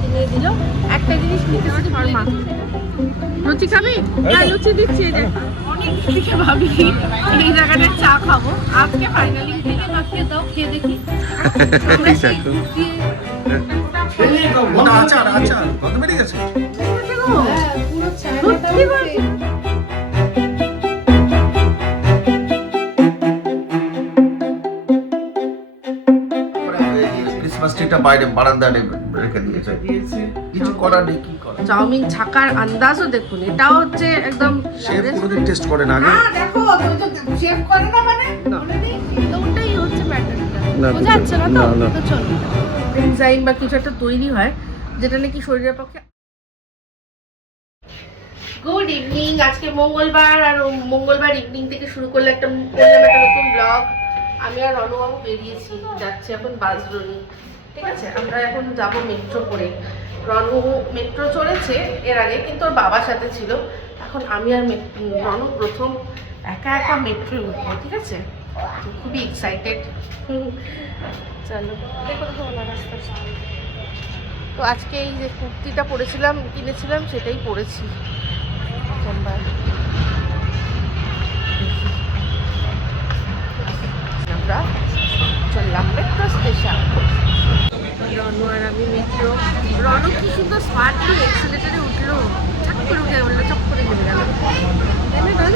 কিনে দিল। একটা জিনিস নিতে শুধু শর্মা। লুচি খাবি? হ্যাঁ লুচি দিচ্ছি। এই যে অনেক দিকে ভাবি এই জায়গাটায় চা খাবো, আজকে ফাইনালি থেকে মাখিয়ে দাও, খেয়ে দেখি। আচার আচার কত বেরিয়ে গেছে। ক্রিসমাস ট্রিটা বাইরে বারান্দায় রেখে দিয়েছে, কিছু করার নেই। কি করা, চাউমিন ছাকার আন্দাজও দেখুন, এটাও হচ্ছে একদম শেফ কোনোদিন টেস্ট করে না আগে। দেখো শেফ করে না মানে ওটাই হচ্ছে ম্যাটারটা, বোঝা যাচ্ছে না তো। তো চলো এনজাইম বা কিছু একটা তৈরি হয় যেটা নাকি শরীরের পক্ষে। গুড ইভিনিং, আজকে মঙ্গলবার, আর মঙ্গলবার ইভিনিং থেকে শুরু করলাম একটা নতুন ব্লগ। আমি আর রণবাবু বেরিয়েছি, যাচ্ছি এখন বাসরনি। ঠিক আছে, আমরা এখন যাব মেট্রো করে। রণু মেট্রো চলেছে এর আগে, কিন্তু ওর বাবার সাথে ছিল। এখন আমি আর রণু প্রথম একা একা মেট্রো উঠবো। ঠিক আছে, খুবই এক্সাইটেড। চলো দেখো রাস্তা। তো আজকে এই যে কুর্তিটা কিনেছিলাম সেটাই পরেছি। আমরা চললাম মেট্রো স্টেশন। রনু আর আমি মেট্রো। রনু কি সুন্দর স্মার্টলি এক্সিলেটারে উঠলো, ঠাক করে উঠে বললো, চপ করে নেমে গেল।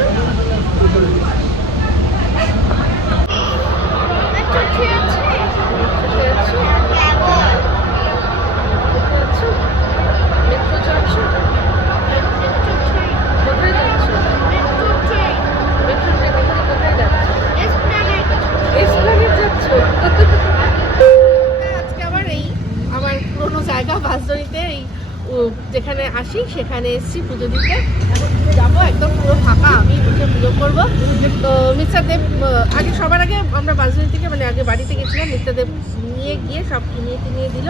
যেখানে আসি সেখানে এসেছি পুজো দিতে, যাবো একদম পুরো ফাঁকা, আমি বসে পুজো করবো। তো মিস্টার দেব আগে, সবার আগে আমরা বাসবাড়ি থেকে মানে আগে বাড়িতে গেছিলাম, মিস্টার দেব নিয়ে গিয়ে সব কিনে দিল।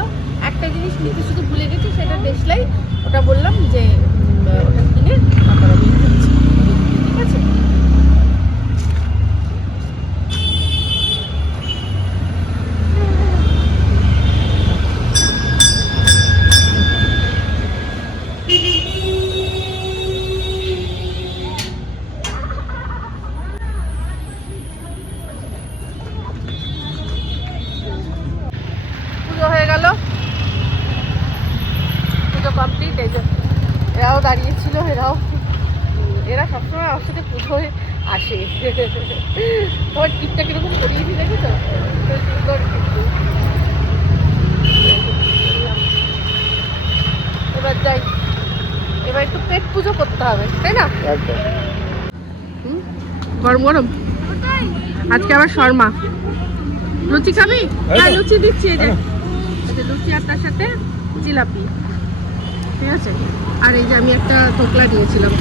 একটা জিনিস নিতে শুধু ভুলে গেছি, সেটা দেশলাই। ওটা বললাম যে ওটা কিনে তারপর আমি যাচ্ছি। ঠিক আছে, কমপ্লিট। এই যে এরাও দাঁড়িয়েছিল, এরা সবসময় আমার সাথে পুজোয় আসে। তোমার টিপটা কিরকম করিয়েছি দেখেছো, সুন্দর কিন্তু। এবার যাই, এবার একটু পেট পুজো করতে হবে, তাই না? গরম গরম আজকে আবার শর্মা। লুচি খাবি? হ্যাঁ লুচি দিচ্ছি। এই যে লুচি, আর তার সাথে জিলাপি। ঠিক আছে, আর এই যে আমি একটা ধোকলা নিয়েছিলাম।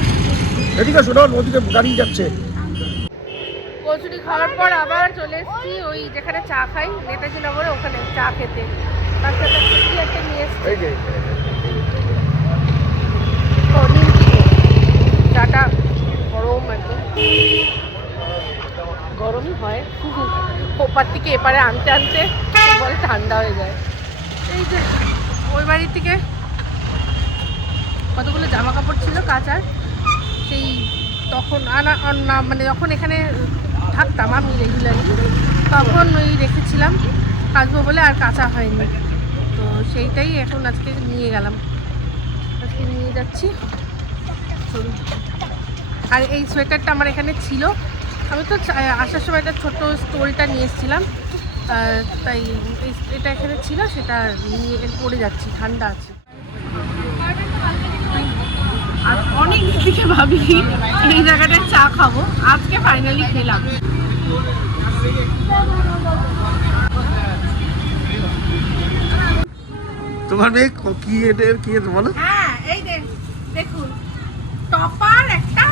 এদিকে শোনো, ওদিকে গাড়ি যাচ্ছে। কচুরি খাওয়ার পর আবার চলে এসেছি ওই যেখানে চা খাই, নেতাজি নগরে, ওখানে চা খেতে। তার সাথে লুচি একটা নিয়ে এসেছি। চাটা গরম, একদম গরমই হয়। ওপার থেকে এপারে আনতে বলে ঠান্ডা হয়ে যায়। এই যে ওই বাড়ির থেকে কতগুলো জামা কাপড় ছিল কাচার, সেই তখন আনা মানে যখন এখানে থাকতাম আমি রেগুলারলি, তখন ওই রেখেছিলাম কাচবো বলে, আর কাচা হয়নি। তো সেইটাই এখন আজকে নিয়ে গেলাম, আজকে নিয়ে যাচ্ছি। আর এই সোয়েটারটা আমার এখানে ছিল, আমি তো আসার সময় একটা ছোটো স্টোলটা নিয়ে এসেছিলাম, তাই এটা এখানে ছিল, সেটা নিয়ে পরে যাচ্ছি, ঠান্ডা আছে। আর অনেক দিকে ভাবি এই জায়গাটায় চা খাবো, আজকে ফাইনালি খেলাম। তোমার মেয়ে কি এর কি বলো? হ্যাঁ এই দেখুন, টপার একটা,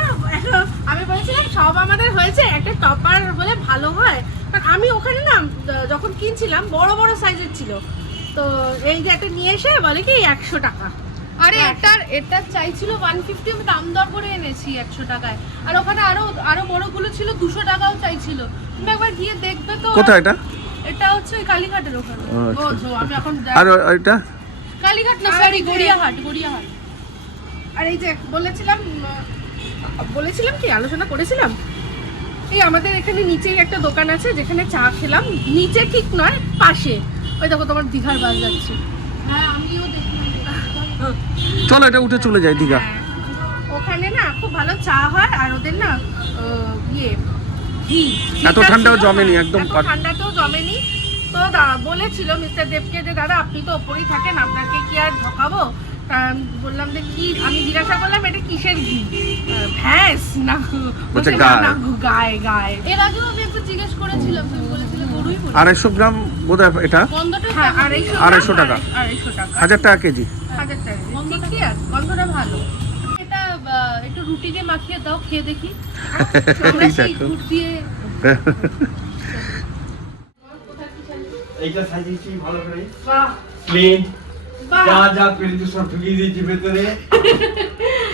আমি বলছিলাম সব আমাদের হয়েছে, একটা টপার হলে ভালো হয়। আমি ওখানে না যখন কিনছিলাম বড় বড় সাইজের ছিল, তো এই যে একটা নিয়ে এসে বলে কি 100 টাকা। আরে এটা চাইছিল 150, আমি দাম দর করে এনেছি 100 টাকায়। আর ওখানে আরো বড়গুলো ছিল 200 টাকাও চাইছিল। তুমি একবার গিয়ে দেখবে তো। কোথায় এটা? এটা হচ্ছে ওই কালীঘাটের ওখানে। আর এটা কালীঘাট না, সরি, গড়িয়াহাট। আর এই যে বলেছিলাম কি আলোচনা করেছিলাম, এই আমাদের এখানে নিচেই একটা দোকান আছে যেখানে চা খেলাম, নিচে ঠিক নয় পাশে, ওই দেখো তোমার দীঘার বাস যাচ্ছে। হ্যাঁ, আমিও দেখি। চলো এটা উঠে চলে যাই দীঘা। হ্যাঁ, ওখানে না খুব ভালো চা হয়, আর ওদের না ঘি এত ঠান্ডাও জমেনি, একদম এত ঠান্ডাতেও জমেনি। তো বলেছিল মিস্টার দেবকে যে দাদা আপনি তো ওপরেই থাকেন, আপনাকে কি আর ঠকাবো। তা আমি বললাম যে কি, আমি জিজ্ঞাসা করলাম এটা কিসের ঘি, ভ্যাঁস না, বলছে গায়ে। না, গায়ে। এর আগেও আমি একটু জিজ্ঞেস করেছিলাম, তুমি বলেছিলে গরুই বলে। 250 গ্রাম বোধহয় এটা, গন্ধটা হ্যাঁ, কেমন? 250 টাকা। 250 টাকা, 1000 টাকা কেজি। 1000 টাকা। গন্ধটা ঠিক আছে, গন্ধটা ভালো। এটা একটু রুটি দিয়ে মাখিয়ে দাও, খেয়ে দেখি। আমরা ঠিক সেই আছে। দুধ দিয়ে এইটা সাজিয়েছি ভালো করে, বাহ ক্লিন, বাহ, যা যা পেরেছি সব ঢুকিয়ে দিয়েছি ভেতরে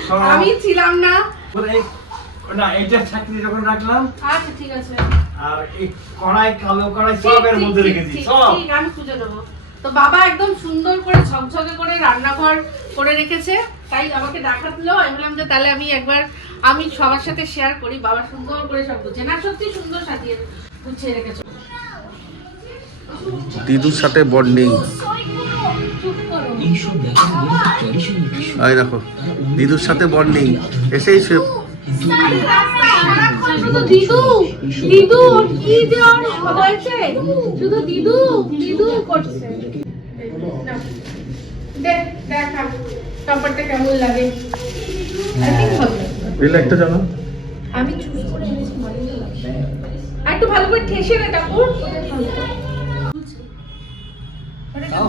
সব। আমি ছিলাম না। না এটা ছাকনি যখন রাখলাম, আচ্ছা ঠিক আছে, আর এই কড়াই, কালো কড়াই ঠিক, সব এর ঠিক, মধ্যে ঠিক, রেখেছি ঠিক, সব। ঠিক, আমি খুঁজে দেবো। তো বাবা একদম সুন্দর করে ঝকঝকে করে রান্নাঘর করে রেখেছে, তাই আমাকে দেখাতলো। আমি বললাম যে তাহলে আমি সবার সাথে শেয়ার করি। বাবা সুন্দর করে সব গুছিয়ে, না সত্যি সুন্দর সাজিয়ে গুছিয়ে রেখেছে। দিদুর সাথে বন্ডিং। এই দেখো দিদুর সাথে বন্ডিং, এসেই সে শুধু দিদু কি যে হয়েছে, শুধু দিদু করছে। দেখ টপারটা কেমন লাগে, একটা জানো। আমি চুজ করে এনেছি, আর একটু ভালো করে ঠেসে রে ঠাকুর।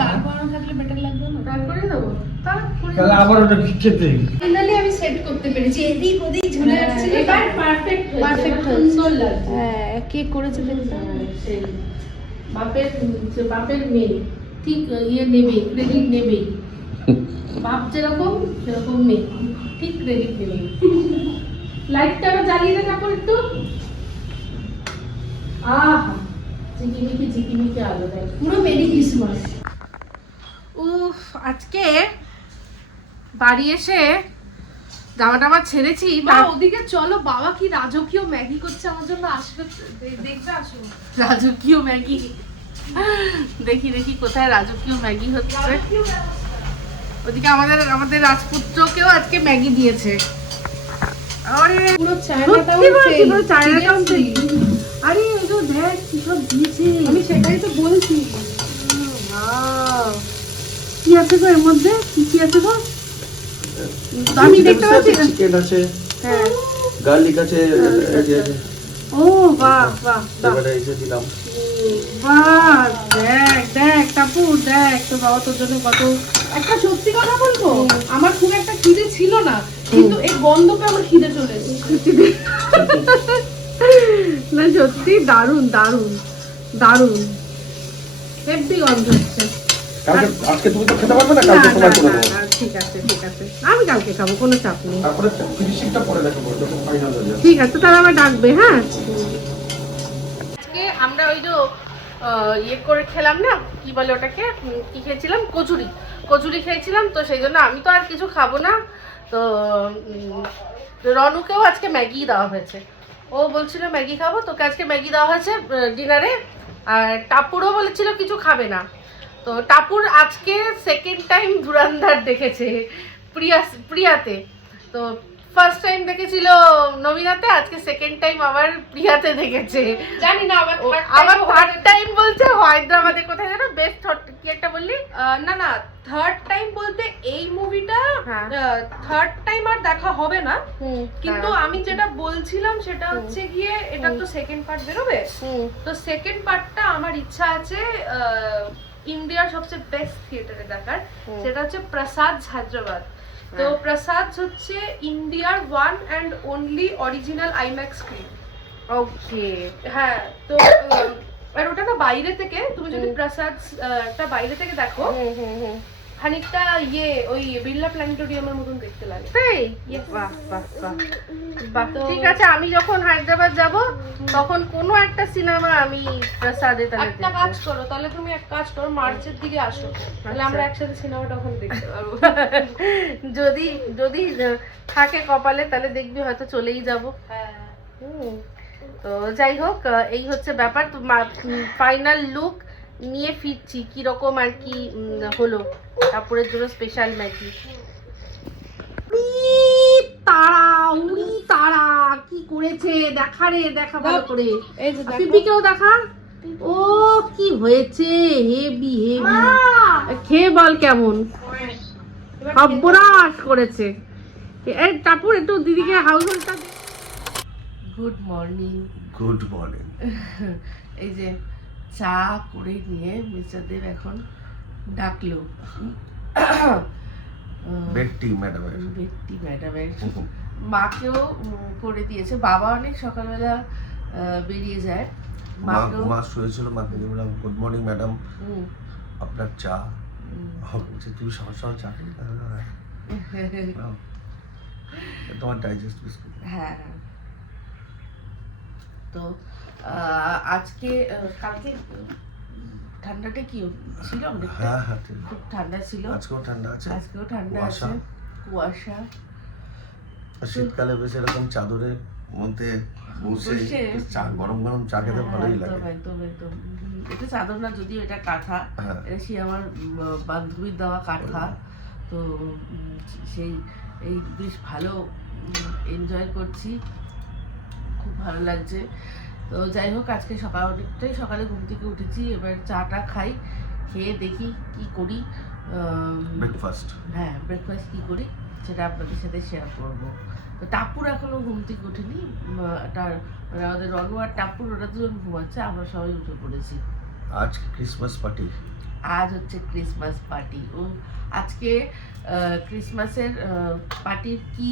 দাঁড় করানো থাকলে বেটার লাগবে না? তারপরে দেবো, তাহলে আবার ওটা খেতে ফাইনালি আমি সেট করতে পেরেছি, এদিক ওদিক ঝুলে যাচ্ছে। এবার পারফেক্ট সুন্দর লাগছে। হ্যাঁ, কে করেছে দেখতে? সেই বাপের মেয়ে ঠিক নেবে, ক্রেডিট নেবে। বাপ যেরকম সেরকম মেয়ে ঠিক ক্রেডিট নেবে। লাইটটা আবার জ্বালিয়ে দেন আপনি একটু। আহা, ঝিকিমিকি আলো দেয়, পুরো মেরি ক্রিসমাস। উফ, আজকে বাড়ি এসে জামা টামা ছেড়েছি। মা ওদিকে চলো, বাবা কি রাজকীয় ম্যাগি করছে আমার জন্য, আসবে দেখবে, আসো। রাজকীয় ম্যাগি, দেখি কোথায় রাজকীয় ম্যাগি হচ্ছে। ওদিকে আমাদের রাজপুত্রকেও আজকে ম্যাগি দিয়েছে। আরে পুরো সত্যি বলছি, পুরো চায়নাটাউন থেকে। আরে এই তো দেখ কি সব দিয়েছে, আমি সেটাই তো বলছি। কি আছে গো এর মধ্যে, কি আছে গো? আমি দেখতে পাচ্ছি না। চিকেন আছে, হ্যাঁ, গার্লিক আছে, ও বাহ বাহ বাহ এবারে এই যে দিলাম। বাহ, দেখ টাপুর, দেখ তো বাবা তোর জন্য কত। একটা সত্যি কথা বলবো, আমার খুব একটা খিদে ছিল না, কিন্তু এই গন্ধটা আমার খিদে চলে এসেছে। না সত্যি দারুণ হেভি গন্ধ হচ্ছে। আজকে তুমি তো খেতে পারবে না, কালকে তোমার করে দেবো। না, ঠিক আছে আমি কালকে খাবো, কোনো চাপ নেই। তারপরে ফিনিশিংটা পরে দেখাবো যখন ফাইনাল হয়ে যাবে। ঠিক আছে, তাহলে আমার ডাকবে। হ্যাঁ, আজকে আমরা ওই যে ইয়ে করে খেলাম না, কি বলে ওটাকে, কি খেয়েছিলাম, কচুরি খেয়েছিলাম। তো সেই জন্য আমি তো আর কিছু খাবো না। তো রনুকেও আজকে ম্যাগি দেওয়া হয়েছে। ও বলছিল ম্যাগি খাবো, তোকে আজকে ম্যাগি দেওয়া হয়েছে ডিনারে। আর টাপুরও বলেছিল কিছু খাবে না। তো টাপুর আজকে সেকেন্ড টাইম ধুরন্ধর দেখেছে প্রিয়াতে। তো ফার্স্ট টাইম দেখেছিল নবীনাতে, আজকে সেকেন্ড টাইম আবার প্রিয়াতে দেখেছে। জানি না, আবার থার্ড টাইম বলছে হায়দ্রাবাদে কোথায় যেন বেস্ট কি একটা বললি। না থার্ড টাইম বলতে এই মুভিটা হ্যাঁ। থার্ড টাইম আর দেখা হবে না, কিন্তু আমি যেটা বলছিলাম সেটা হচ্ছে গিয়ে এটা তো সেকেন্ড পার্ট বেরোবে। তো সেকেন্ড পার্টটা আমার ইচ্ছা আছে ইন্ডিয়ার সবচেয়ে বেস্ট থিয়েটারে দেখার, সেটা হচ্ছে প্রসাদ হায়দ্রাবাদ। তো প্রসাদ হচ্ছে ইন্ডিয়ার one and only original IMAX screen. Okay, হ্যাঁ, তো আর ওটা না বাইরে থেকে, তুমি যদি প্রসাদটা বাইরে থেকে দেখো খানিকটা ওই বিড়লা প্ল্যানেটোরিয়ামের মতন দেখতে লাগে। তাই বাহ বাহ বাহ বাহ, ঠিক আছে, আমি যখন হায়দ্রাবাদ যাব তখন কোনো একটা সিনেমা আমি প্রসাদে তাহলে একটা দেখবো। কাজ করো, তাহলে তুমি এক কাজ করো, মার্চের দিকে আসো, তাহলে আমরা আচ্ছা। একসাথে সিনেমাটা ওখানে দেখতে পারবো। যদি যদি থাকে কপালে তাহলে দেখবি হয়তো চলেই যাব। হ্যাঁ, তো যাই হোক, এই হচ্ছে ব্যাপার। তো ফাইনাল লুক নিয়ে ফিরছি কিরকম আর কি হলো কাপড়ের জন্য স্পেশাল নাকি। তারা কি করেছে দেখা রে, দেখা ভালো করে, এই যে দেখো। পিপিকেও দেখা। ও কি হয়েছে, হেভি হেভি, খেয়ে বল কেমন সর্বনাশ করেছে। এই টাপুর একটু দিদিকে হাউস হোল্ডটা। Good morning. Good morning. এই যে চা করে নিয়ে মিস্টার দেব এখন ডাকলো বেটটি ম্যাডামের। ব্যক্তি ম্যাডামের মাকেও করে দিয়েছে। বাবা অনেক সকালবেলা বেরিয়ে যায়, মাকেও মা শুয়েছিল, মাকে বললাম গুড মর্নিং ম্যাডাম, হুম, আপনার চা। বলছে তুমি সবার সবার চা খেলি? তোমার ডাইজেস্ট বিস্কুট। হ্যাঁ। তো আজকে কালকে ঠান্ডাটা কি ছিল অনেকটা? হ্যাঁ হ্যাঁ ঠিক। খুব ঠান্ডা ছিল, আজকেও ঠান্ডা আছে, আজকেও ঠান্ডা কুয়াশা। আছে, কুয়াশা। আর শীতকালে বেশ এরকম চাদরের মধ্যে বসে বসে চা, গরম গরম চা খেতে ভালোই একদম লাগে। একদম একদম। এটা চাদর না, যদিও এটা কাঁথা, হ্যাঁ। এটা সে আমার বান্ধবীর দেওয়া কাঁথা। তো সেই এই বেশ ভালো এনজয় করছি, খুব ভালো লাগছে। তো যাই হোক, আজকে সকাল অনেকটাই সকালে ঘুম থেকে উঠেছি, এবার চাটা খাই, খেয়ে দেখি কি করি। ব্রেকফাস্ট। হ্যাঁ, ব্রেকফাস্ট কি করি সেটা আপনাদের সাথে শেয়ার করব। তো টাপুর এখনো ঘুম থেকে ওঠেনি, তার মানে আমাদের রনু আর টাপুর ওরা দুজন ঘুমাচ্ছে, আমরা সবাই উঠে পড়েছি। আজ ক্রিসমাস পার্টি। আজ হচ্ছে ক্রিসমাস পার্টি। ও আজকে ক্রিসমাসের পার্টির কি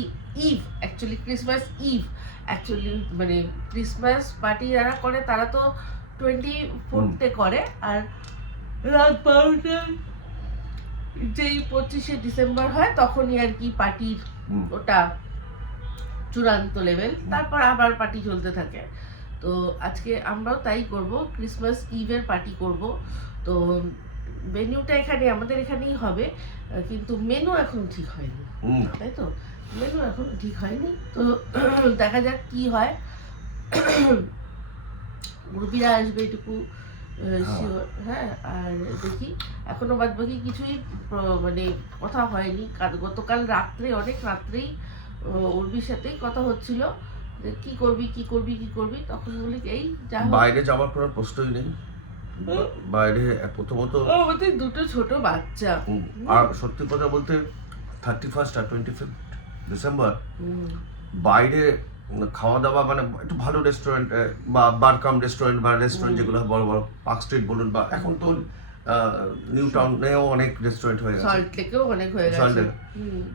eve, actually Christmas eve, actually মানে ক্রিসমাস পার্টি যারা করে তারা তো 24 করে, আর রাত 12টায় যেই 25শে ডিসেম্বর হয় তখনই আর কি পার্টির ওটা চূড়ান্ত লেভেল, তারপর আবার পার্টি চলতে থাকে। তো আজকে আমরাও তাই করব, ক্রিসমাস ইভের পার্টি করব। তো মেনুটা এখানে আমাদের এখানেই হবে, কিন্তু মেনু এখন ঠিক হয়নি, তাই তো মেনু এখন ঠিক হয়নি। তো দেখা যাক কি হয়। মুরগিরা আসবে এটুকু sure, হ্যাঁ। আর দেখি এখনো বাদ বাকি কিছুই মানে কথা হয়নি। গতকাল রাত্রে, অনেক রাত্রেই উর্বির সাথেই কথা হচ্ছিল যে কি করবি কি করবি কি করবি, তখন বলি এই যা হোক। বাইরে যাওয়ার কোনো প্রশ্নই নেই। বাইরে প্রথমত আমাদের দুটো ছোট বাচ্চা, আর সত্যি কথা বলতে 31 আর 25 ডিসেম্বর বাইরে খাওয়া দাওয়া মানে একটু ভালো রেস্টুরেন্ট বা বারকাম রেস্টুরেন্ট বা রেস্টুরেন্ট যেগুলো বড় বড় পার্ক স্ট্রিট বলুন, বা এখন তো নিউ টাউনেও অনেক রেস্টুরেন্ট হয়ে গেছে, সল্ট লেকেও অনেক হয়ে গেছে। Salt lake.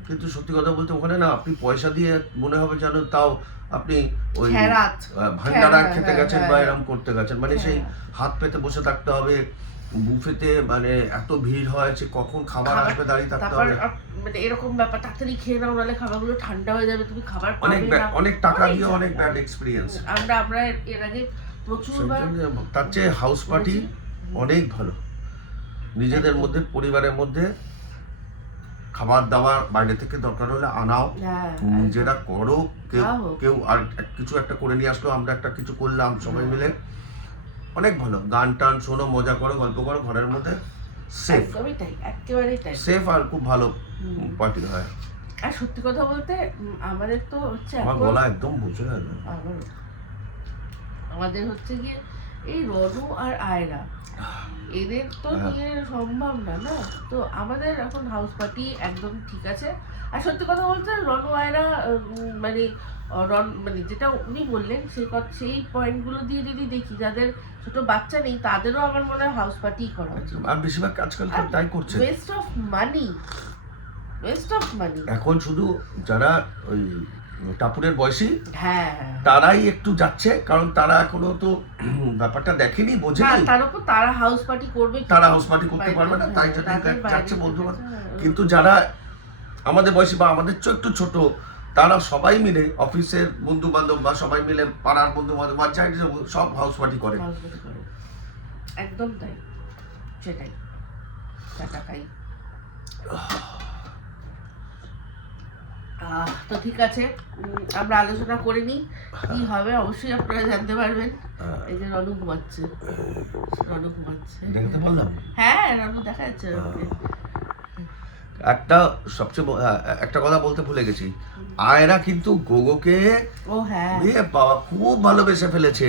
কিন্তু সত্যি কথা বলতে ওখানে না আপনি পয়সা দিয়ে মনে হবে যেন তাও আপনি ওই খেরাত, ভান্ডারা হ্যাঁ, খেতে হ্যাঁ, গেছেন হ্যাঁ। বা এরম করতে গেছেন, মানে সেই হাত পেতে বসে থাকতে হবে বুফেতে, মানে এত ভিড় হয় যে কখন খাবার আসবে দাঁড়িয়ে থাকতে তারপর হবে। মানে এরকম ব্যাপার, তাড়াতাড়ি খেয়ে নাও নাহলে খাবারগুলো ঠান্ডা হয়ে যাবে, তুমি খাবার অনেক পাবে না। অনেক টাকা দিয়ে অনেক ব্যাড এক্সপিরিয়েন্স। আমরা এর আগে প্রচুরবার তার চেয়ে হাউস পার্টি অনেক ভালো, নিজেদের মধ্যে পরিবারের মধ্যে খাবার দাবার বাইরে থেকে দরকার হলে আনাও, হ্যাঁ, নিজেরা করো, কেউ যা হোক। কেউ আর কিছু একটা করে নিয়ে আসলো, আমরা একটা কিছু করলাম সবাই মিলে, অনেক ভালো। গান টান শোনো, মজা করো, গল্প করো ঘরের মধ্যে, সেফ একদমই তাই, একেবারেই তাই। সেফ আর খুব ভালো পার্টি হয়। আর সত্যি কথা বলতে আমাদের তো হচ্ছে আমার এখন গলা একদম বুঝে গেল। আমাদের হচ্ছে গিয়ে এই রনু আর আয়রা, এদের তো নিয়ে সম্ভব না, না? তো আমাদের এখন হাউস পার্টি একদম ঠিক আছে। আর সত্যি কথা বলতে রনু আয়রা মানে মানে যেটা উনি বললেন সেই পয়েন্টগুলো দিয়ে যদি দেখি, যাদের ছোট বাচ্চা নেই তাদেরও আমার মনে হয় হাউস পার্টি করা উচিত। আর বেশিরভাগ আজকাল তাই করছে। West of money, West of money. এখন শুধু যারা ওই টাপুরের বয়সী হ্যাঁ তারাই একটু যাচ্ছে, কারণ তারা এখনো তো ব্যাপারটা দেখেনি, হ্যাঁ, বোঝেনি। তার উপর তারা হাউস পার্টি করবে কি? তারা হাউস পার্টি করতে পারবে না, তাই জন্য যাচ্ছে বন্ধু বান্ধব। কিন্তু যারা আমাদের বয়সী বা আমাদের চেয়ে একটু ছোট, তারা সবাই মিলে অফিসের বন্ধু বান্ধব বা সবাই মিলে পাড়ার বন্ধু বান্ধব বা চাইলে সব হাউস পার্টি করে। হাউস পার্টি করে, একদম তাই, সেটাই টাকাই। তো ঠিক আছে, আমরা আলোচনা করে নিই কি হবে, অবশ্যই আপনারা জানতে পারবেন। এই যে রনু ঘুমাচ্ছে, রনু ঘুমাচ্ছে, দেখতে পারলাম। হ্যাঁ রনু দেখা যাচ্ছে রনুকে। একটা কথা বলতে ভুলে গেছি, আয়রা কিন্তু গোগোকে ও হ্যাঁ, বাবা খুব ভালোবেসে ফেলেছে।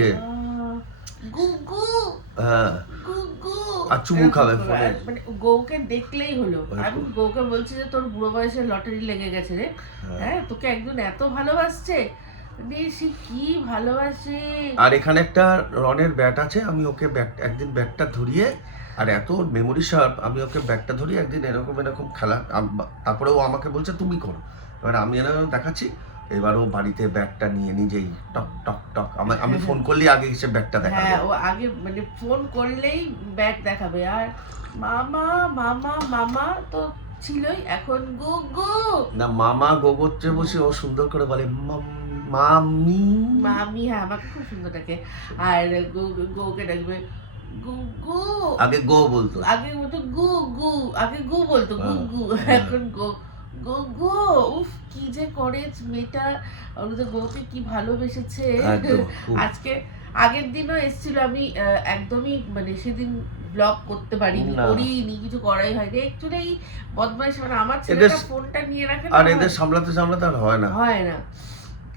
গুগু হ্যাঁ, গুগু আর চুমু খাবে ফোনে। মানে গৌকে দেখলেই হলো। আমি গৌকে বলছি যে তোর বুড়ো বয়সে লটারি লেগে গেছে রে, হ্যাঁ তোকে একজন এত ভালোবাসছে, সে কি ভালোবাসে। আর এখানে একটা রনের ব্যাট আছে, আমি ওকে একদিন ব্যাটটা ধরিয়ে, আর এত মেমোরি শার্প, আমি ওকে ব্যাটটা ধরিয়ে একদিন এরকম এরকম খেলা, তারপরে ও আমাকে বলছে তুমি করো, এবার আমি এরকম দেখাচ্ছি, এবার ও বাড়িতে ব্যাটটা নিয়ে নিজেই টক টক টক, আমি ফোন করলে আগে এসে ব্যাটটা দেখাবে। হ্যাঁ, ও আগে মানে ফোন করলেই ব্যাট দেখাবে। আর মামা মামা মামা তো ছিলই, এখন গুগু না, মামা গোগোচ্ছে বসে ও সুন্দর করে বলে মামি মামি। হ্যাঁ, আমাকে খুব সুন্দর ডাকে। আর গৌকে ডাকবে গুগু। আগে গো বলতো, আগে বলতো গুগু, আগে গু বলতো গুগু, এখন গো। উফ কি যে করে মেয়েটা, তো গৌকে কি ভালোবেসেছে। একদম, খুব। আজকে আগের দিনও এসেছিল, আমি একদমই মানে সেদিন ব্লগ করতে পারিনি, না। করিনি, কিছু করাই হয়নি। অ্যাকচুয়ালি বদমাইশ, মানে আমার ছেলেটা ফোনটা নিয়ে রাখে না, আর এদের সামলাতে সামলাতে আর হয় না। হয় না।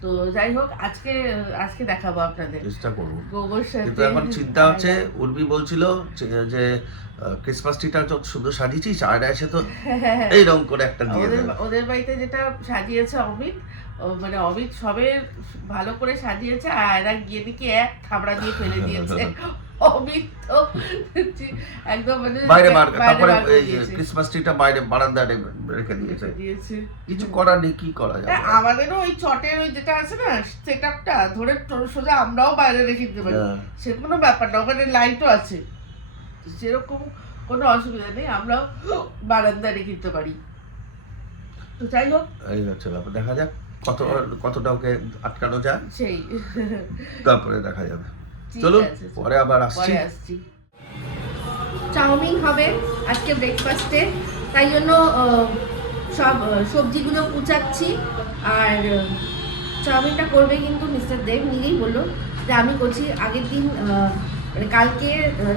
তো যাই হোক, আজকে দেখাবো আপনাদের, চেষ্টা করবো। গোবর সাথে। কিন্তু এখন চিন্তা হচ্ছে, উর্বি বলছিল যে ক্রিসমাস ট্রিটা যত সুন্দর সাজিয়েছিস, আয়রা এসে তো এইরকম করে একটা দিয়ে দেবে। ওদের বাড়িতে যেটা সাজিয়েছে অমিত, মানে অমিত সবে ভালো করে সাজিয়েছে, আর আয়রা গিয়ে দেখি এক থাবড়া দিয়ে ফেলে দিয়েছে। অমিত তো একদম মানে বাইরে তারপরে বার করে এই দিয়েছে। ক্রিসমাস ট্রিটা বাইরে বারান্দায় রেখে দিয়েছে। কিছু করার নেই, কি করা যাবে। আমাদেরও ওই চটের ওই যেটা আছে না সেটআপটা ধরে সোজা আমরাও বাইরে রেখে দিতে পারি, হ্যাঁ। সে কোনো ব্যাপার না, ওখানে লাইটও আছে, সেরকম কোনো অসুবিধা নেই, আমরাও বারান্দায় রেখে দিতে পারি। তো যাই হোক, এই হচ্ছে ব্যাপার, দেখা যাক কতটা ওকে আটকানো যায়, সেই তারপরে দেখা যাবে। ঠিক চলুন আছে, পরে আবার পরে আসছি। চাউমিন হবে আজকে ব্রেকফাস্টে, তাই জন্য সব সবজিগুলো কুচাচ্ছি। আর চাউমিনটা করবে কিন্তু মিস্টার দেব নিজেই বললো যে আমি করছি। আগের দিন মানে কালকে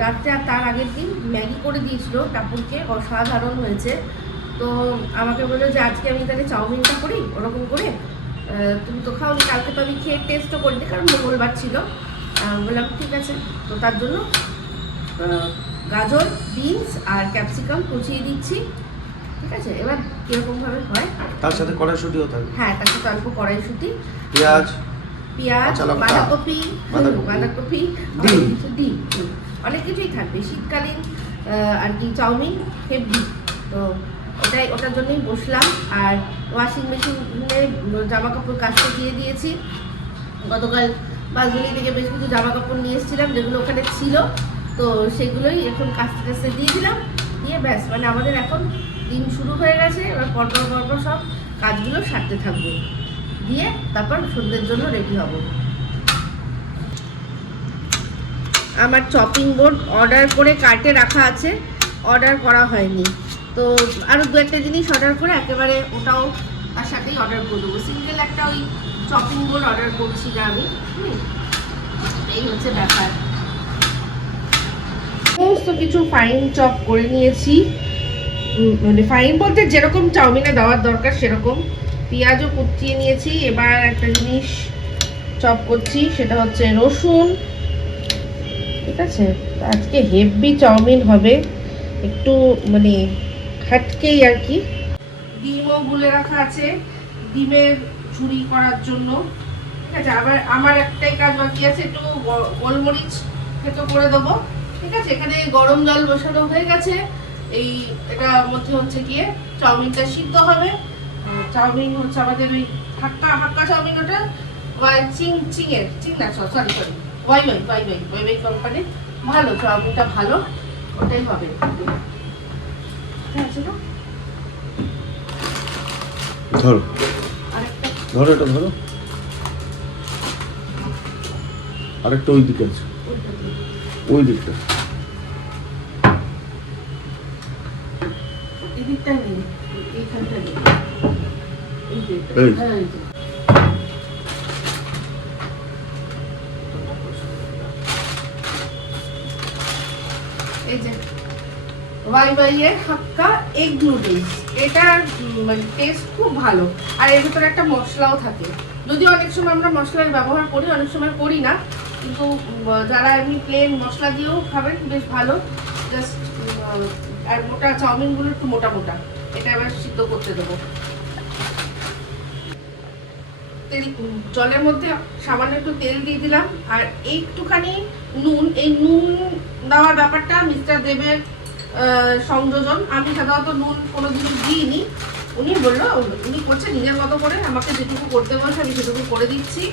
রাত্রে আর তার আগের দিন ম্যাগি করে দিয়েছিল টাপুরকে, অসাধারণ হয়েছে। তো আমাকে বললো যে আজকে আমি তাহলে চাউমিনটা করি ওরকম করে, তুমি তো খাওনি, কালকে তো আমি খেয়ে টেস্টও করিনি কারণ মঙ্গলবার ছিল। বললাম ঠিক আছে। তো তার জন্য গাজর, বিনস আর ক্যাপসিকাম কুচিয়ে দিচ্ছি, ঠিক আছে। এবার কীরকমভাবে হয়, তার সাথে কড়াইশুঁটিও থাকবে, হ্যাঁ তার সাথে অল্প কড়াইশুঁটি, পেঁয়াজ, পেঁয়াজ, কাঁচা লঙ্কা, বাঁধাকপি, বাঁধাকপি, অনেক কিছু ডিম, অনেক কিছুই থাকবে। শীতকালীন আর কি চাউমিন হেভি, তো ওটার জন্যই বসলাম। আর ওয়াশিং মেশিনে জামা কাপড় কাচতে দিয়ে দিয়েছি। গতকাল বাসগুলি থেকে বেশ কিছু জামা কাপড় নিয়ে এসেছিলাম যেগুলো ওখানে ছিল, তো সেগুলোই এখন কাচতে দিয়ে দিলাম, দিয়ে ব্যাস মানে আমাদের এখন দিন শুরু হয়ে গেছে। এবার পরপর সব কাজগুলো সারতে থাকবো, দিয়ে তারপর সন্ধ্যের জন্য রেডি হব। আমার চপিং বোর্ড অর্ডার করে কার্টে রাখা আছে, অর্ডার করা হয়নি, তো আরও দু একটা জিনিস অর্ডার করে একেবারে ওটাও তার সাথেই অর্ডার করে দেবো। সিঙ্গেল একটা ওই চপিং বোর্ড অর্ডার করছি না আমি, এই হচ্ছে ব্যাপার। সমস্ত কিছু ফাইন চপ করে নিয়েছি, মানে ফাইন বলতে যেরকম চাউমিনে দেওয়ার দরকার সেরকম। পেঁয়াজও কুচিয়ে নিয়েছি। এবার একটা জিনিস চপ করছি, সেটা হচ্ছে রসুন, ঠিক আছে। আজকে হেভি চাউমিন হবে, একটু মানে হাটকেই আর কি। ডিমও গুলে রাখা আছে ডিমের ঝুরি করার জন্য, ঠিক আছে। আবার আমার একটাই কাজ বাকি আছে, একটু গোলমরিচ থেতো করে দেবো, ঠিক আছে। এখানে গরম জল বসানো হয়ে গেছে, এটার মধ্যে হচ্ছে গিয়ে চাউমিনটা সিদ্ধ হবে। চাউমিন হচ্ছে আমাদের ওই হাক্কা চাউমিন ওটা ওয়াই কোম্পানি ভালো চাউমিনটা ভালো ওটাই হবে ধরো আরেকটা ধরো এটা ধরো আরেকটা ওই দিকে আছে ওই দিকটা এদিকটা নেই এইখানটা নেই এই যে এই। হ্যাঁ এই যে। এই যে ওয়াই এর হাক্কা এগ নুডলস এটার মানে টেস্ট খুব ভালো আর এর ভিতরে একটা মশলাও থাকে যদিও অনেক সময় আমরা মশলার ব্যবহার করি অনেক সময় করি না কিন্তু যারা এমনি প্লেন মশলা দিয়েও খাবেন বেশ ভালো জাস্ট আর মোটা চাউমিনগুলো একটু মোটা মোটা এটা এবার সিদ্ধ করতে দেবো তেল জলের মধ্যে সামান্য একটু তেল দিয়ে দিলাম আর একটুখানি নুন এই নুন দেওয়ার ব্যাপারটা মিস্টার দেবের সংযোজন আমি সাধারণত নুন কোনোদিন দিইনি উনি বললো উনি করছে নিজের মতো করে আমাকে যেটুকু করতে বলছে আমি সেটুকু করে দিচ্ছি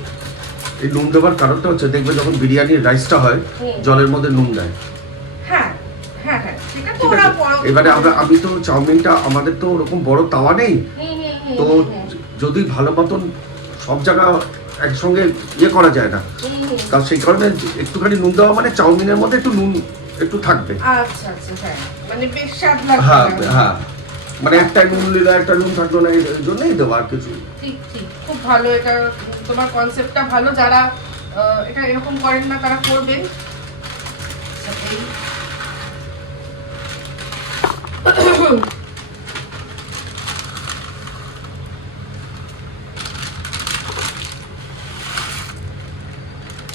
এই নুন দেওয়ার কারণটা হচ্ছে দেখবে যখন বিরিয়ানির রাইসটা হয় জলের মধ্যে নুন দেয় হ্যাঁ হ্যাঁ হ্যাঁ সেটা তো ঠিক ওরা আছে এবারে আমি তো চাউমিনটা আমাদের তো ওরকম বড় তাওয়া নেই তো যদি ভালো মতন সব জায়গা একসঙ্গে ইয়ে করা যায় না তা সেই কারণে একটুখানি নুন দেওয়া মানে চাউমিনের মধ্যে একটু নুন একটু থাকবে আচ্ছা আচ্ছা হ্যাঁ মানে বেশ স্বাদ লাগবে হ্যাঁ হ্যাঁ মানে একটা নুন নিলে একটা নুন থাকলো না এই জন্যই দেওয়া আর কিছু ঠিক ঠিক খুব ভালো এটা তোমার কনসেপ্টটা ভালো যারা এটা এরকম করেন না তারা করবেন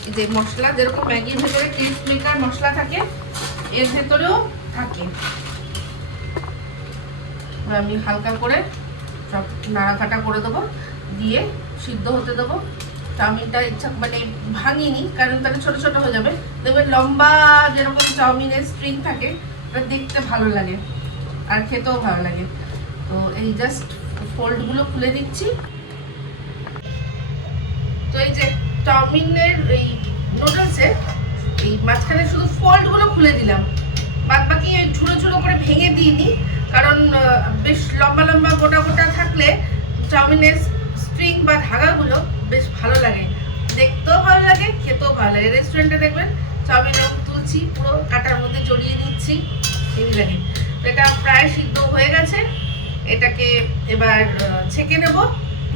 এই যে মশলা যেরকম ম্যাগির ভেতরে টেস্ট মেকার মশলা থাকে এর ভেতরেও থাকে আমি হালকা করে সব নাড়াকাটা করে দেবো দিয়ে সিদ্ধ হতে দেবো চাউমিনটা ইচ্ছা মানে ভাঙিনি কারণ তাহলে ছোট ছোট হয়ে যাবে দেখবেন লম্বা যেরকম চাউমিনের স্ট্রিং থাকে ওটা দেখতে ভালো লাগে আর খেতেও ভালো লাগে তো এই জাস্ট ফোল্ডগুলো খুলে দিচ্ছি তো এই যে চাউমিনের এই নুডলসে এই মাঝখানে শুধু ফোল্ডগুলো খুলে দিলাম বাদ বাকি ওই ঝুড়ো ঝুড়ো করে ভেঙে দিইনি কারণ বেশ লম্বা লম্বা গোটা গোটা থাকলে চাউমিনের স্ট্রিং বা ধাগাগুলো বেশ ভালো লাগে দেখতেও ভালো লাগে খেতেও ভালো লাগে রেস্টুরেন্টে দেখবেন চাউমিন এরকম তুলছি পুরো কাটার মধ্যে জড়িয়ে নিচ্ছি এই লাগে তো এটা প্রায় সিদ্ধ হয়ে গেছে এটাকে এবার ছেঁকে নেব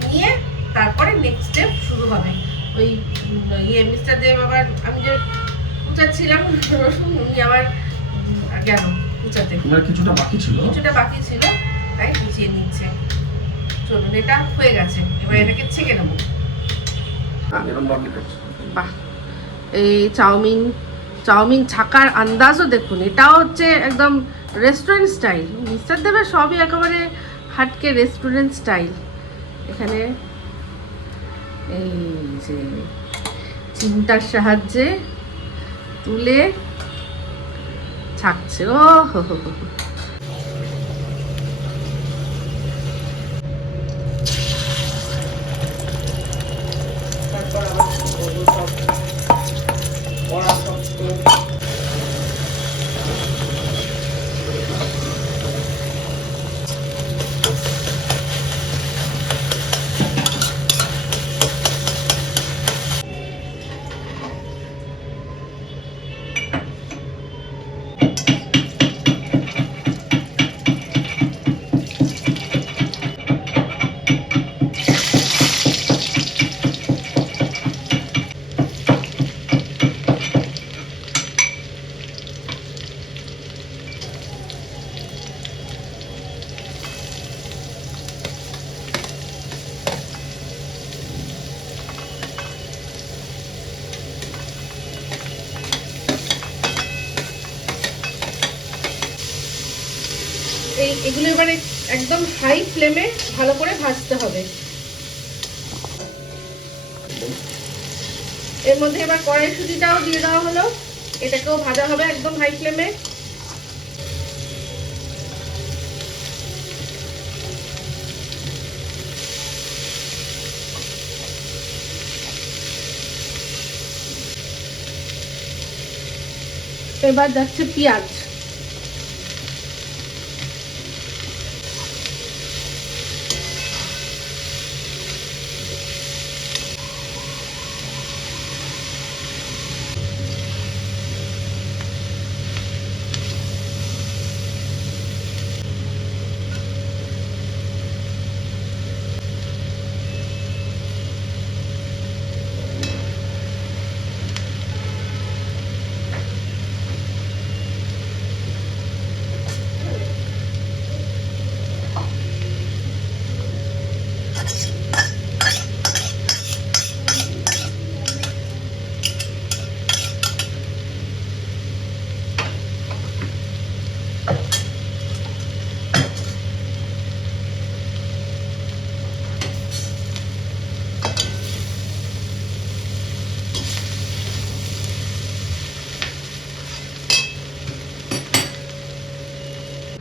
নিয়ে তারপরে নেক্সট স্টেপ শুরু হবে ওই মিস্টার দেব আবার আমি যে কুচাচ্ছিলাম রসুন উনি আবার গেল কুচাতে কিছুটা বাকি ছিল তাই কুচিয়ে নিচ্ছে চলুন এটা হয়ে গেছে এবার এটাকে ছেঁকে নেবো বাহ এই চাউমিন ছাকার আন্দাজও দেখুন এটাও হচ্ছে একদম রেস্টুরেন্ট স্টাইল মিস্টার দেবের সবই একেবারে হাটকে রেস্টুরেন্ট স্টাইল এখানে এই যে চিমটার সাহায্যে তুলে ছাকছে ও হো হো হো তারপর আবার সব কড়া শক্ত এগুলো এবারে একদম হাই ফ্লেমে ভালো করে ভাজতে হবে এর মধ্যে এবার কড়াইশুঁটিটাও দিয়ে দেওয়া হলো এটাকেও ভাজা হবে একদম হাই ফ্লেমে এবার যাচ্ছে পেঁয়াজ।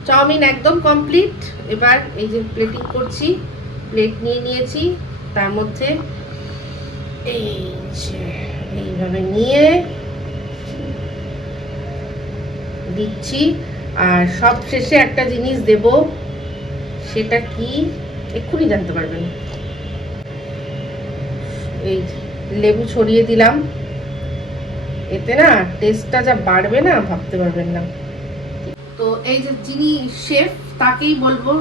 চাউমিন একদম কমপ্লিট। এবার এই যে প্লেটিং করছি, প্লেট নিয়ে নিয়েছি, তার মধ্যে এই যে এইভাবে নিয়ে দিচ্ছি। আর সব শেষে একটা জিনিস দেব, সেটা কি এক্ষুনি জানতে পারবেন। এই লেবু ছড়িয়ে দিলাম, এতে না টেস্টটা যা বাড়বে না ভাবতে পারবেন না। তো এই যে যিনি শেফ তাকেই বলবো,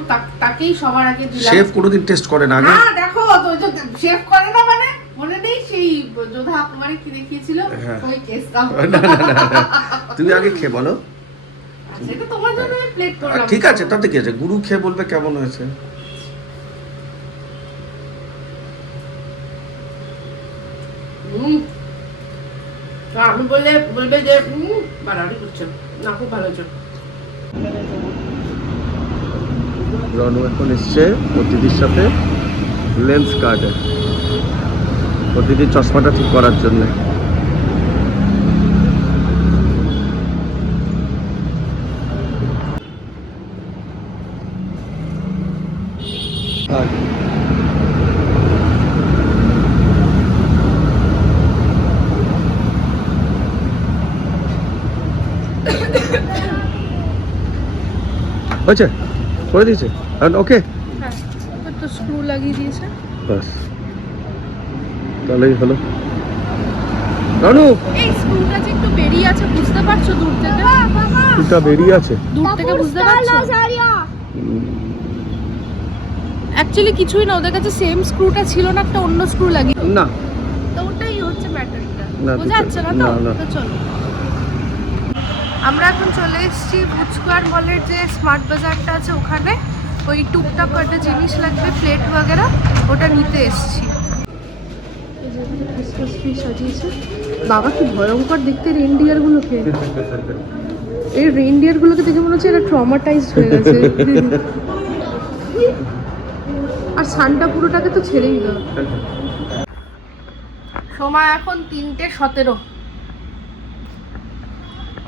তাকেই সবার আগে দিলাম। শেফ কোনোদিন টেস্ট করে না আগে? হ্যাঁ দেখো তো, শেফ করে না মানে মনে নেই সেই যোধা কুমারে কি দেখিয়েছিল ওই কেসটা। তুমি আগে খেয়ে বলো। সেটা তোমার জন্য আমি প্লেট করলাম। ঠিক আছে, তাতে কি আছে, গুরু খেয়ে বলবে কেমন হয়েছে। আমি বলবে যে বাড়াবাড়ি করছে না, খুব ভালো হচ্ছে। রনু এখন এসছে অতিথির সাথে লেন্স কার্ডে, অতিথির চশমাটা ঠিক করার জন্য। হয়েছে, করে দিয়েছে, ওকে। হ্যাঁ, এবার তো স্ক্রু লাগিয়ে দিয়েছে। বাস, তাহলেই হলো। রানু, এই স্ক্রুটা যে একটু বেরিয়ে আছে, বুঝতে পারছো দূর থেকে? এটা বেরিয়ে আছে দূর থেকে বুঝতে পারছো? অ্যাকচুয়ালি কিছুই না, ওদের কাছে সেম স্ক্রুটা ছিল না, একটা অন্য স্ক্রু লাগিয়ে। না, তো ওটাই হচ্ছে ম্যাটারটা। না, বোঝা যাচ্ছে না তো? না। তো চলো, আমরা এখন চলে এসেছি বুচকার মলের যে স্মার্ট বাজারটা আছে ওখানে। ওই টুকটাক একটা জিনিস লাগবে, প্লেট वगैरह, ওটা নিতে এসেছি। ক্রিসমাস ট্রি সাজিয়েছে। বাবা কি ভয়ঙ্কর দেখতে রেইনডিয়ার গুলোকে। এই রেইনডিয়ার গুলোকে দেখে মনে হচ্ছে এরা ট্রমাটাইজড হয়ে গেছে। আর সানটা পুরোটাকে তো ছেড়েই দাও। সময় এখন 3:17।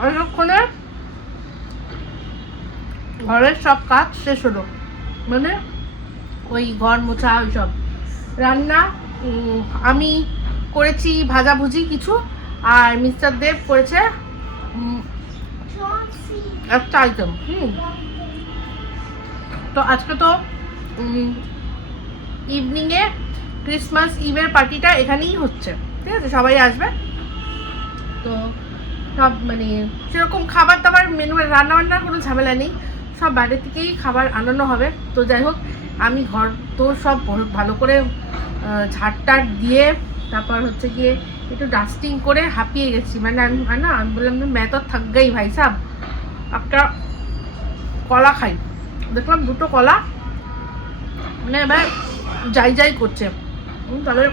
অনেকক্ষণে ঘরের সব কাজ শেষ হলো, মানে ওই ঘর মোছা ওইসব রান্না। আমি করেছি ভাজাভুজি কিছু, আর মিস্টার দেব করেছে একটা আইটেম। তো আজকে তো ইভিনিংয়ে ক্রিসমাস ইভের পার্টিটা এখানেই হচ্ছে, ঠিক আছে, সবাই আসবে। তো সব মানে সেরকম খাবার দাবার মেনু রান্না বান্নার কোনো ঝামেলা নেই, সব বাইরে থেকেই খাবার আনানো হবে। তো যাই হোক, আমি ঘর তো সব ভালো করে ঝাড়টার দিয়ে তারপর হচ্ছে গিয়ে একটু ডাস্টিং করে হাঁপিয়ে গেছি। মানে আমি বললাম मैं तो थक गई भाई साहब, একটা কলা খাই। দেখলাম 2টো কলা, মানে এবার যাই করছে। তাহলে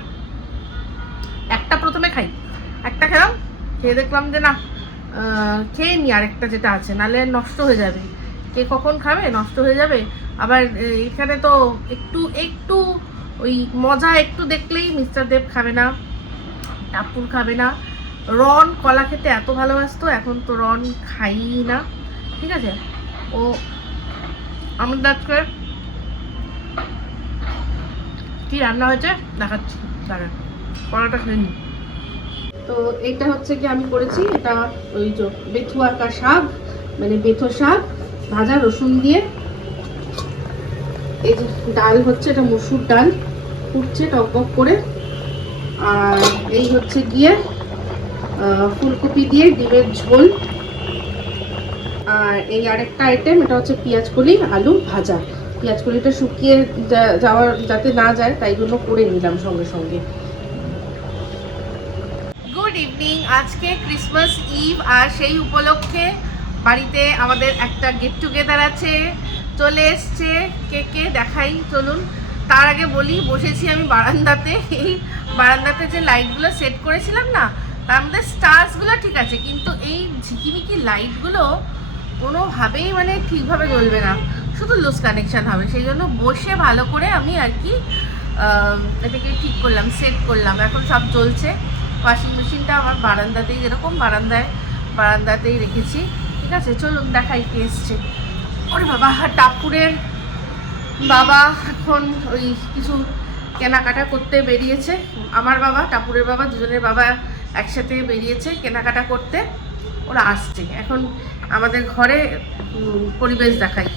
একটা প্রথমে খাই, একটা খেলাম, খেয়ে দেখলাম যে না, খেয়ে নি আরেকটা যেটা আছে, নাহলে নষ্ট হয়ে যাবে। কে কখন খাবে, নষ্ট হয়ে যাবে। আবার এখানে তো একটু ওই মজা একটু দেখলেই মিস্টার দেব খাবে না, টাপুর খাবে না। রন কলা খেতে এত ভালোবাসতো, এখন তো রন খাই না, ঠিক আছে। ও আমাদের আজকে কি রান্না হয়েছে দেখাচ্ছি, দাঁড়ান কলাটা খেয়ে নি। তো এটা হচ্ছে কি আমি করেছি, এটা ওই যে বেথুয়া কা শাক, মানে বেথো শাক ভাজা রসুন দিয়ে। এই যে ডাল হচ্ছে, এটা মসুর ডাল ফুটছে টকবক করে। আর এই হচ্ছে গিয়ে ফুলকপি দিয়ে ডিমের ঝোল। আর এই আরেকটা আইটেম, এটা হচ্ছে পেঁয়াজকলি আলু ভাজা। পেঁয়াজকলিটা শুকিয়ে যাওয়ার যাতে না যায় তাই জন্য করে নিলাম সঙ্গে সঙ্গে। গুড ইভিনিং, আজকে ক্রিসমাস ইভ, আর সেই উপলক্ষে বাড়িতে আমাদের একটা গেট টুগেদার আছে, চলে এসছে। কে দেখাই চলুন। তার আগে বলি, বসেছি আমি বারান্দাতে। এই বারান্দাতে যে লাইটগুলো সেট করেছিলাম না, তার মধ্যে স্টার্সগুলো ঠিক আছে, কিন্তু এই ঝিকিমিকি লাইটগুলো কোনোভাবেই মানে ঠিকভাবে জ্বলবে না, শুধু লুজ কানেকশান হবে। সেই জন্য বসে ভালো করে আমি আর কি এটাকে ঠিক করলাম, সেট করলাম। এখন সব জ্বলছে। ওয়াশিং মেশিনটা আমার বারান্দাতেই, যেরকম বারান্দাতেই রেখেছি। ঠিক আছে, চলুন দেখাই কে এসছে। ওরে বাবা, টাপুরের বাবা এখন ওই কিছু কেনাকাটা করতে বেরিয়েছে। আমার বাবা, টাপুরের বাবা, দুজনের বাবা একসাথে বেরিয়েছে কেনাকাটা করতে। ওরা আসছে এখন আমাদের ঘরে। পরিবেশ দেখাই।